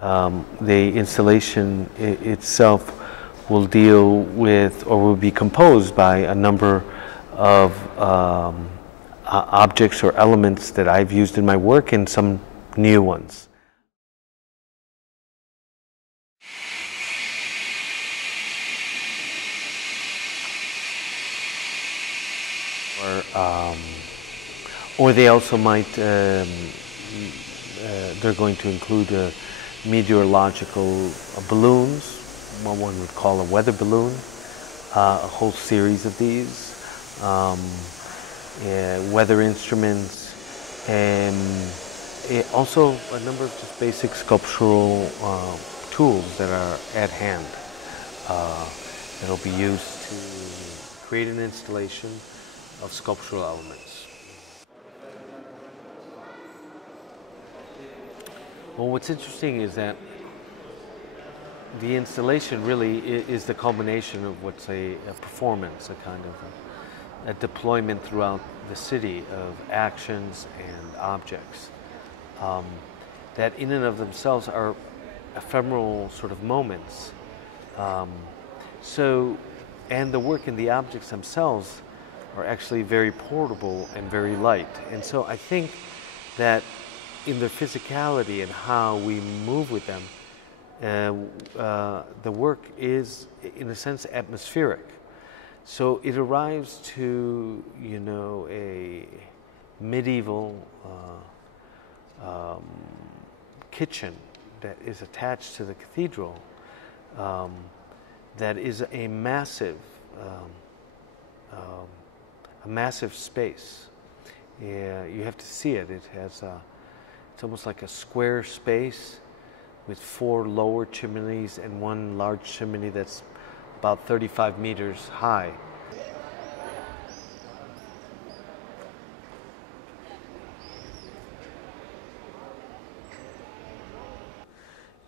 The installation itself will deal with, or will be composed by, a number of objects or elements that I've used in my work and some new ones. Or they also might, they're going to include meteorological balloons, what one would call a weather balloon, a whole series of these, weather instruments, and also a number of just basic sculptural tools that are at hand that will be used to create an installation of sculptural elements. Well, what's interesting is that the installation really is the culmination of what's a performance, a kind of a deployment throughout the city of actions and objects that in and of themselves are ephemeral sort of moments. And the work and the objects themselves are actually very portable and very light. And so I think that in their physicality and how we move with them, the work is, in a sense, atmospheric. So it arrives to, you know, a medieval kitchen that is attached to the cathedral, that is a massive space. Yeah, you have to see it. It has it's almost like a square space with 4 lower chimneys and 1 large chimney that's about 35 meters high.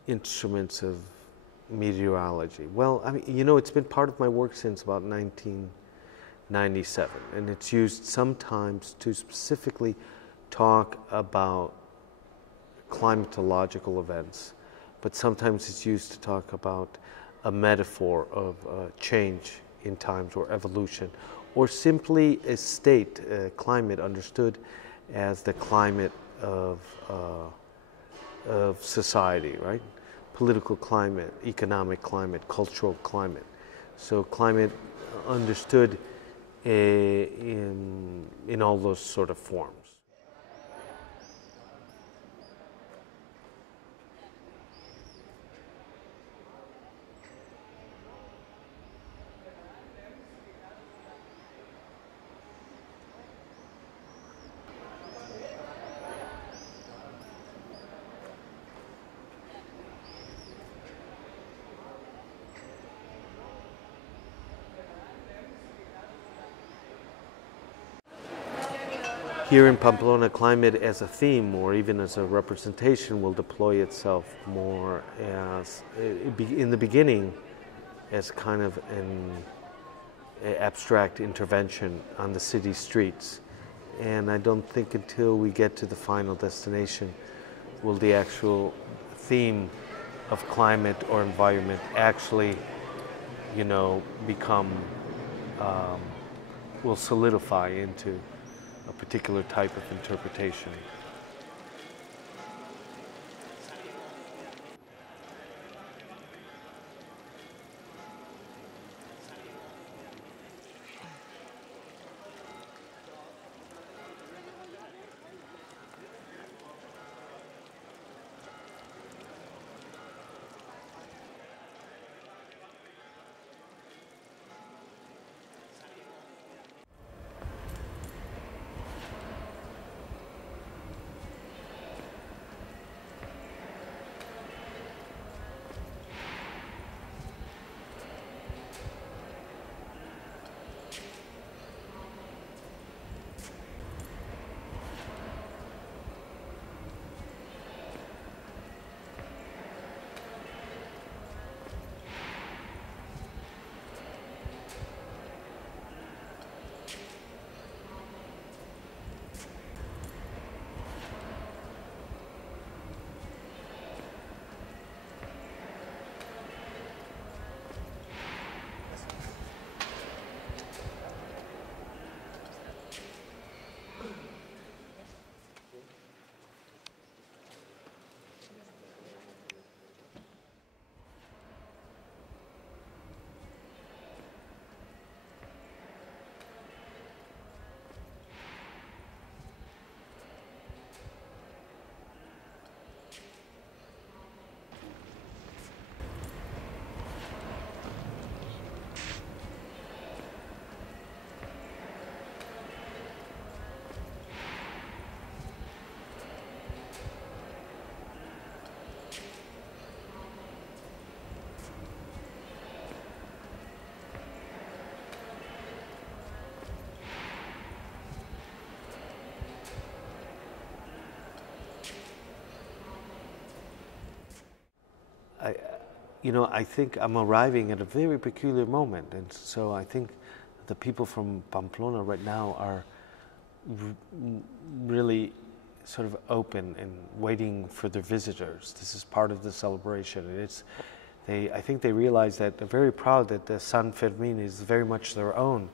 Instruments of meteorology. Well, I mean, you know, it's been part of my work since about 1997, and it's used sometimes to specifically talk about climatological events, but sometimes it's used to talk about a metaphor of change in times or evolution, or simply a state, climate understood as the climate of society, right? Political climate, economic climate, cultural climate. So climate understood in all those sort of forms. Here in Pamplona, climate as a theme or even as a representation will deploy itself more as, in the beginning, as kind of an abstract intervention on the city streets. And I don't think until we get to the final destination will the actual theme of climate or environment actually, you know, become, will solidify into a particular type of interpretation. I think I'm arriving at a very peculiar moment, and so I think the people from Pamplona right now are really sort of open and waiting for their visitors. This is part of the celebration, and I think they realize that they're very proud that the San Fermin is very much their own.